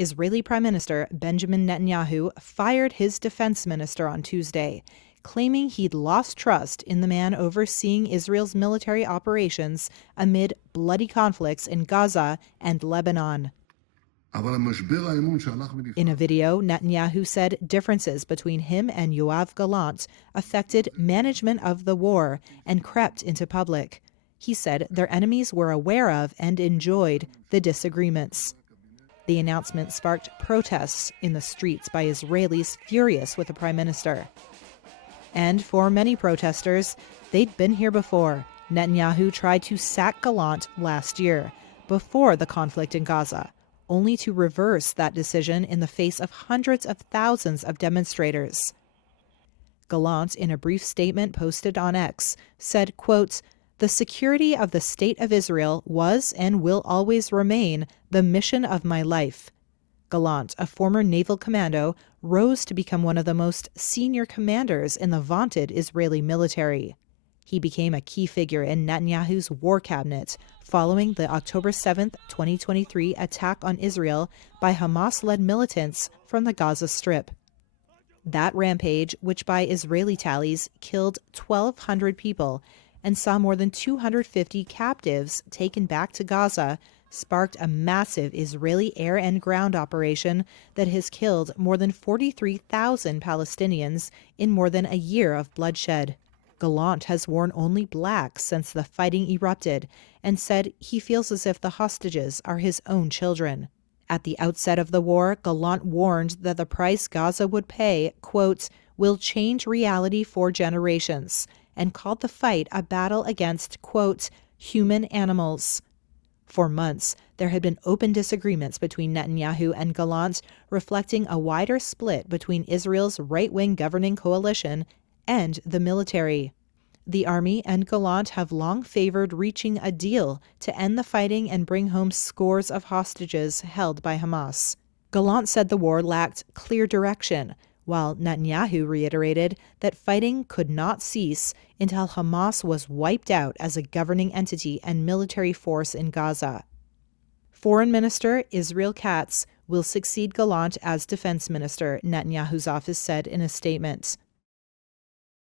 Israeli Prime Minister Benjamin Netanyahu fired his defense minister on Tuesday, claiming he'd lost trust in the man overseeing Israel's military operations amid bloody conflicts in Gaza and Lebanon. In a video, Netanyahu said differences between him and Yoav Gallant affected management of the war and crept into public. He said their enemies were aware of and enjoyed the disagreements. The announcement sparked protests in the streets by Israelis furious with the prime minister. And for many protesters, they'd been here before. Netanyahu tried to sack Gallant last year, before the conflict in Gaza, only to reverse that decision in the face of hundreds of thousands of demonstrators. Gallant, in a brief statement posted on X, said, quote, "The security of the State of Israel was and will always remain the mission of my life." Gallant, a former naval commando, rose to become one of the most senior commanders in the vaunted Israeli military. He became a key figure in Netanyahu's war cabinet following the October 7, 2023 attack on Israel by Hamas-led militants from the Gaza Strip. That rampage, which by Israeli tallies killed 1,200 people and saw more than 250 captives taken back to Gaza, sparked a massive Israeli air and ground operation that has killed more than 43,000 Palestinians in more than a year of bloodshed. Gallant has worn only black since the fighting erupted and said he feels as if the hostages are his own children. At the outset of the war, Gallant warned that the price Gaza would pay, quote, "will change reality for generations," and called the fight a battle against, quote, "human animals." For months, there had been open disagreements between Netanyahu and Gallant, reflecting a wider split between Israel's right-wing governing coalition and the military. The army and Gallant have long favored reaching a deal to end the fighting and bring home scores of hostages held by Hamas. Gallant said the war lacked clear direction, while Netanyahu reiterated that fighting could not cease until Hamas was wiped out as a governing entity and military force in Gaza. Foreign Minister Israel Katz will succeed Gallant as defense minister, Netanyahu's office said in a statement.